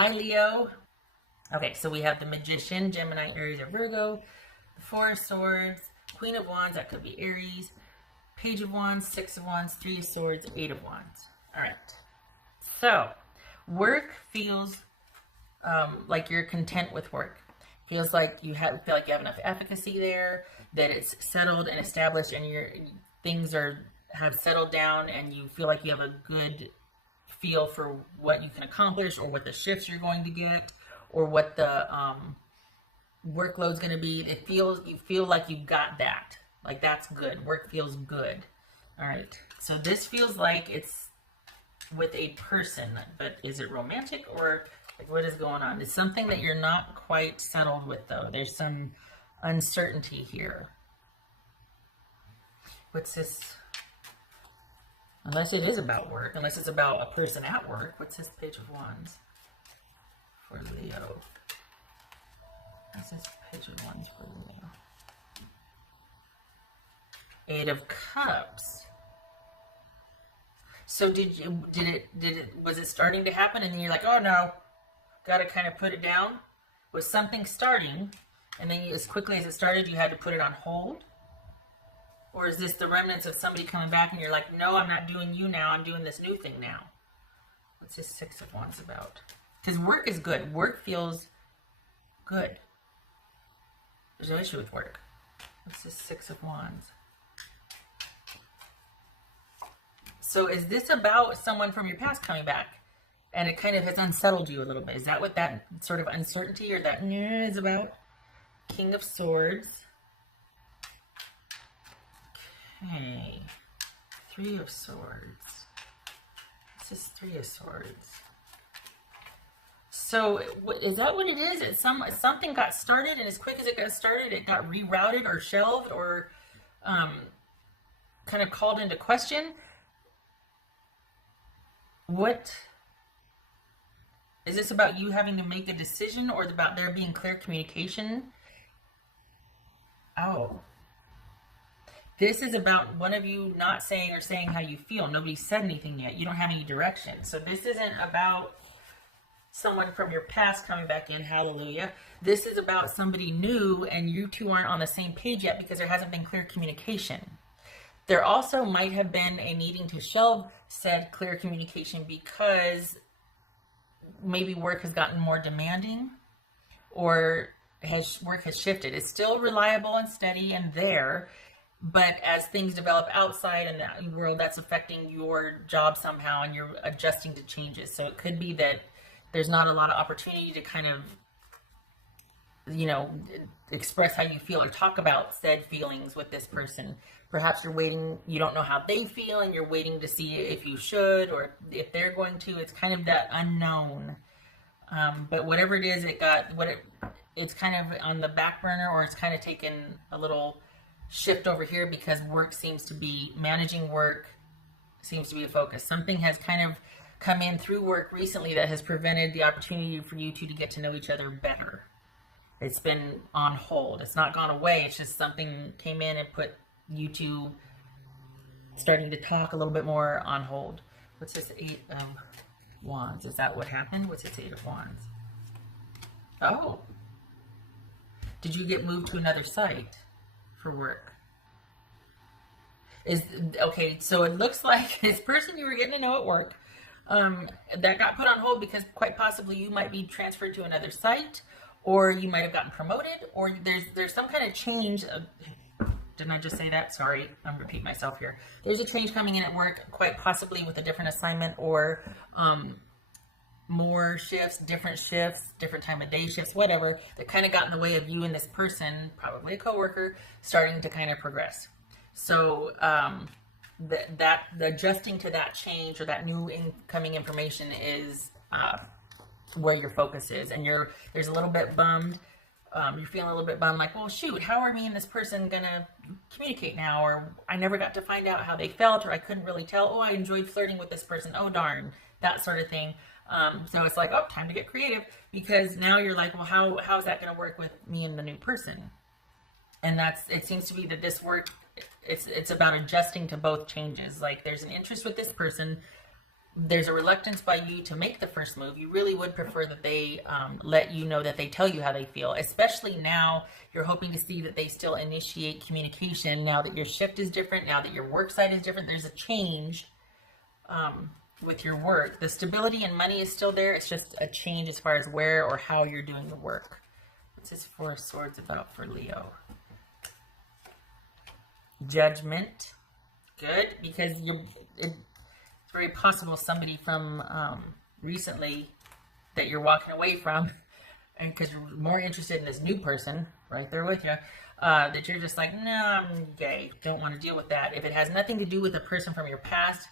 Hi, Leo. Okay, so we have the Magician, Gemini, Aries, or Virgo, the Four of Swords, Queen of Wands, that could be Aries, Page of Wands, Six of Wands, Three of Swords, Eight of Wands. All right. So, work feels like you're content with work. Feels like feel like you have enough efficacy there, that it's settled and established, and your things have settled down, and you feel like you have a good feel for what you can accomplish, or what the shifts you're going to get, or what the workload's going to be. You feel like you've got that. Like, that's good. Work feels good. All right. So this feels like it's with a person, but is it romantic, or like, what is going on? It's something that you're not quite settled with, though. There's some uncertainty here. What's this? Unless it is about work, unless it's about a person at work. What's this Page of Wands for Leo? What's this Page of Wands for Leo? Eight of Cups. So was it starting to happen, and then you're like, oh no, gotta kind of put it down? Was something starting, and then as quickly as it started, you had to put it on hold? Or is this the remnants of somebody coming back and you're like, no, I'm not doing you now, I'm doing this new thing now? What's this Six of Wands about? Because work is good. Work feels good. There's no issue with work. What's this Six of Wands? So is this about someone from your past coming back, and it kind of has unsettled you a little bit? Is that what that sort of uncertainty or that is about? King of Swords. Okay, Three of Swords. This is Three of Swords. So is that what it is? It's something got started, and as quick as it got started, it got rerouted or shelved or kind of called into question. What is this about? You having to make a decision, or about there being clear communication? Oh. This is about one of you not saying or saying how you feel. Nobody said anything yet. You don't have any direction. So this isn't about someone from your past coming back in. Hallelujah. This is about somebody new, and you two aren't on the same page yet because there hasn't been clear communication. There also might have been a needing to shelve said clear communication because maybe work has gotten more demanding, or work has shifted. It's still reliable and steady and there, but as things develop outside in the world, that's affecting your job somehow, and you're adjusting to changes. So it could be that there's not a lot of opportunity to kind of, express how you feel or talk about said feelings with this person. Perhaps you're waiting, you don't know how they feel, and you're waiting to see if you should or if they're going to. It's kind of that unknown. But whatever it is, it's kind of on the back burner, or it's kind of taken a little shift over here because managing work seems to be a focus. Something has kind of come in through work recently that has prevented the opportunity for you two to get to know each other better. It's been on hold. It's not gone away. It's just something came in and put you two starting to talk a little bit more on hold. What's this Eight of Wands? Is that what happened? What's this Eight of Wands? Oh. Did you get moved to another site for work? Okay, so it looks like this person you were getting to know at work, that got put on hold because quite possibly you might be transferred to another site, or you might have gotten promoted, or there's some kind of change. Didn't I just say that? Sorry, I'm repeating myself here. There's a change coming in at work, quite possibly with a different assignment, or more shifts, different time of day shifts, whatever, that kind of got in the way of you and this person, probably a coworker, starting to kind of progress. So the adjusting to that change or that new incoming information is where your focus is, and there's a little bit bummed. You're feeling a little bit bummed, like, well, shoot, how are me and this person gonna communicate now? Or I never got to find out how they felt, or I couldn't really tell. Oh, I enjoyed flirting with this person. Oh, darn, that sort of thing. So it's like, oh, time to get creative, because now you're like, well, how is that going to work with me and the new person? And it seems to be that this work, it's about adjusting to both changes. Like, there's an interest with this person, there's a reluctance by you to make the first move. You really would prefer that they let you know, that they tell you how they feel, especially now. You're hoping to see that they still initiate communication now that your shift is different, now that your work site is different. There's a change with your work. The stability and money is still there. It's just a change as far as where or how you're doing the work. What's this Four of Swords about for Leo? Judgment. Good, because it's very possible somebody from recently that you're walking away from, and because you're more interested in this new person right there with you, that you're just like, no, I'm gay, don't want to deal with that. If it has nothing to do with a person from your past,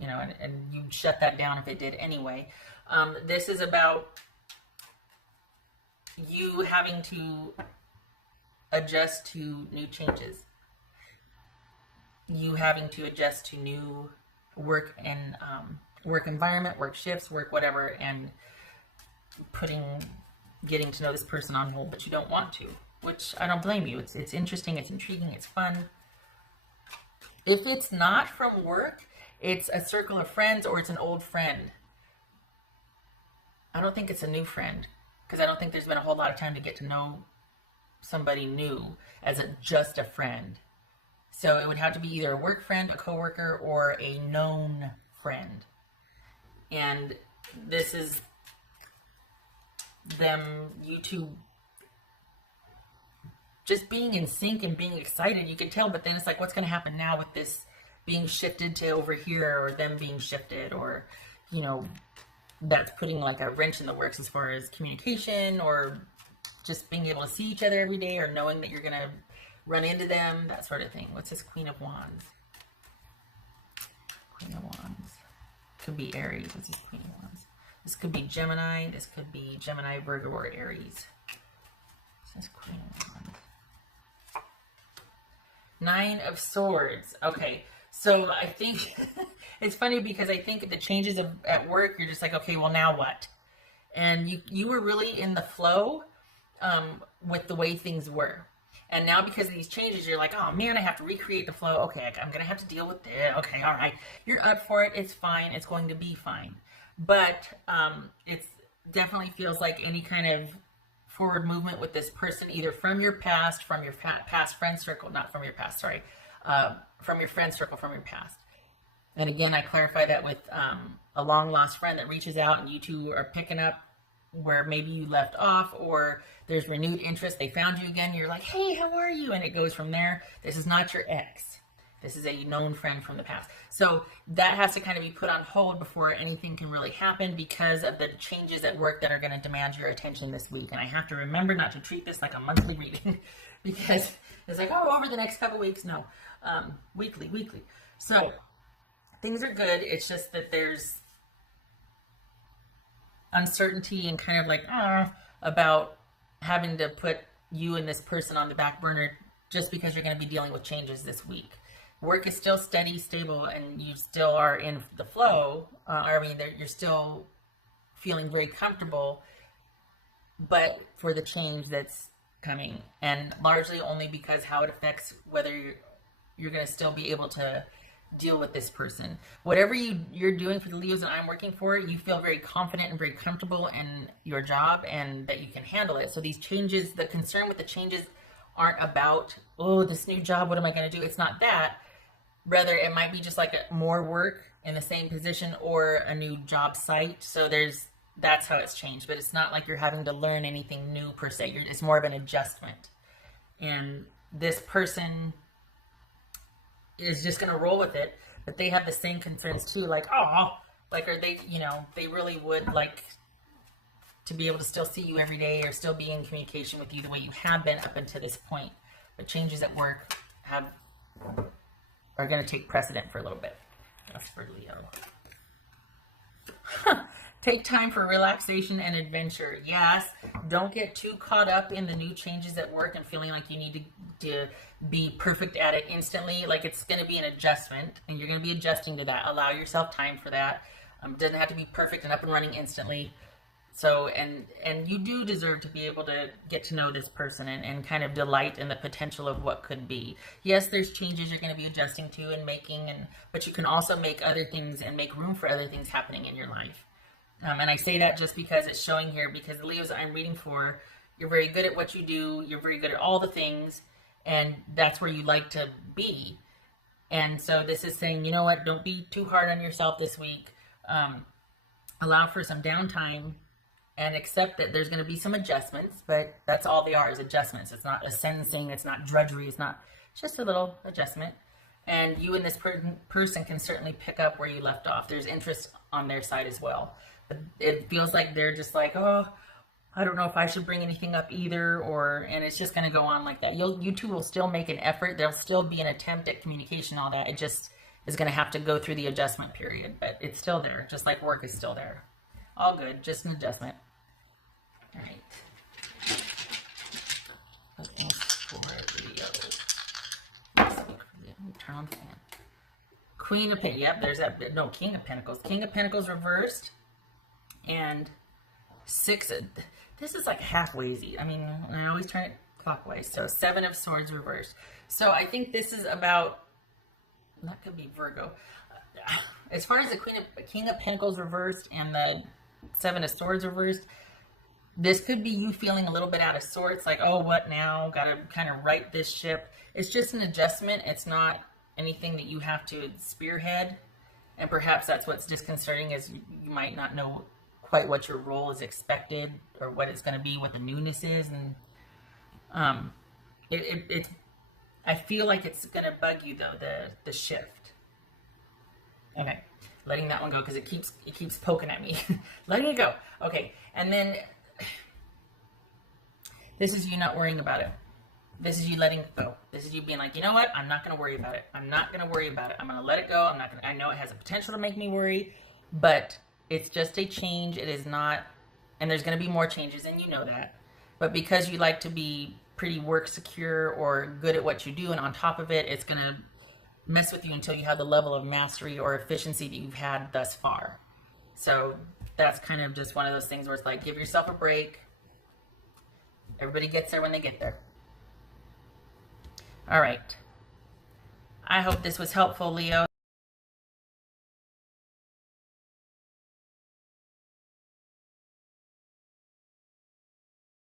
you know, and you shut that down if it did anyway. This is about you having to adjust to new changes. You having to adjust to new work and work environment, work shifts, work whatever, and getting to know this person on hold, but you don't want to, which I don't blame you. It's interesting, it's intriguing, it's fun. If it's not from work, it's a circle of friends or it's an old friend. I don't think it's a new friend, because I don't think there's been a whole lot of time to get to know somebody new as just a friend. So it would have to be either a work friend, a coworker, or a known friend. And this is you two just being in sync and being excited. You can tell, but then it's like, what's going to happen now with this being shifted to over here, or them being shifted, or, you know, that's putting like a wrench in the works as far as communication, or just being able to see each other every day, or knowing that you're going to run into them, that sort of thing. What's this Queen of Wands? Queen of Wands. Could be Aries. What's this Queen of Wands? This could be Gemini. This could be Gemini, Virgo, or Aries. What's this Queen of Wands? Nine of Swords. Okay, so I think it's funny because I think the changes at work, you're just like, okay, well, now what? And you were really in the flow with the way things were. And now because of these changes, you're like, oh man, I have to recreate the flow. Okay, I'm going to have to deal with it. Okay, all right. You're up for it. It's fine. It's going to be fine. But it definitely feels like any kind of forward movement with this person, either from your past, from your past friend circle, not from your past, sorry, from your friend circle, from your past. And again, I clarify that with a long lost friend that reaches out and you two are picking up where maybe you left off, or there's renewed interest. They found you again. You're like, hey, how are you? And it goes from there. This is not your ex. This is a known friend from the past. So that has to kind of be put on hold before anything can really happen, because of the changes at work that are going to demand your attention this week. And I have to remember not to treat this like a monthly reading because it's like, oh, over the next couple weeks. No, weekly. So things are good. It's just that there's uncertainty and kind of like about having to put you and this person on the back burner just because you're going to be dealing with changes this week. Work is still steady, stable, and you still are in the flow. You're still feeling very comfortable, but for the change that's coming, and largely only because how it affects whether you're going to still be able to deal with this person. Whatever you're doing for the Leos that I'm working for, you feel very confident and very comfortable in your job and that you can handle it. So these changes, the concern with the changes aren't about, oh, this new job, what am I going to do? It's not that. Rather, it might be just like more work in the same position or a new job site. So that's how it's changed. But it's not like you're having to learn anything new per se. It's more of an adjustment. And this person is just going to roll with it, but they have the same concerns too. Like, oh, like, are they, they really would like to be able to still see you every day or still be in communication with you the way you have been up until this point. But changes at work are going to take precedent for a little bit. That's for Leo. Take time for relaxation and adventure. Yes, don't get too caught up in the new changes at work and feeling like you need to be perfect at it instantly. Like, it's going to be an adjustment, and you're going to be adjusting to that. Allow yourself time for that. It doesn't have to be perfect and up and running instantly. So, and you do deserve to be able to get to know this person and kind of delight in the potential of what could be. Yes, there's changes you're going to be adjusting to and making, but you can also make other things and make room for other things happening in your life. And I say that just because it's showing here, because the Leos I'm reading for, you're very good at what you do. You're very good at all the things, and that's where you like to be. And so this is saying, you know what, don't be too hard on yourself this week. Allow for some downtime and accept that there's going to be some adjustments, but that's all they are, is adjustments. It's not a sentencing, it's not drudgery, it's just a little adjustment. And you and this person can certainly pick up where you left off. There's interest on their side as well. But it feels like they're just like, oh, I don't know if I should bring anything up either, and it's just going to go on like that. You two will still make an effort. There'll still be an attempt at communication, all that. It just is going to have to go through the adjustment period, but it's still there, just like work is still there. All good, just an adjustment. All right. Looking for Leo. Turn on the fan. Queen of Pentacles. Yep, there's that. No, King of Pentacles. King of Pentacles reversed. And 6. This is like halfwaysy. I mean, I always turn it clockwise. So 7 of Swords reversed. So I think this is about, that could be Virgo. As far as the King of Pentacles reversed and the 7 of Swords reversed, this could be you feeling a little bit out of sorts, like, oh, what now? Got to kind of right this ship. It's just an adjustment. It's not anything that you have to spearhead. And perhaps that's what's disconcerting, is you might not know quite what your role is expected or what it's going to be, what the newness is. And I feel like it's going to bug you, though, the shift. Okay, letting that one go because it keeps poking at me. Letting it go. Okay, and then this is you not worrying about it. This is you letting it go. This is you being like, you know what? I'm not going to worry about it. I'm not going to worry about it. I'm going to let it go. I know it has a potential to make me worry, but it's just a change. It is not, and there's going to be more changes, and you know that. But because you like to be pretty work secure or good at what you do, and on top of it, it's going to mess with you until you have the level of mastery or efficiency that you've had thus far. So that's kind of just one of those things where it's like, give yourself a break. Everybody gets there when they get there. All right. I hope this was helpful, Leo.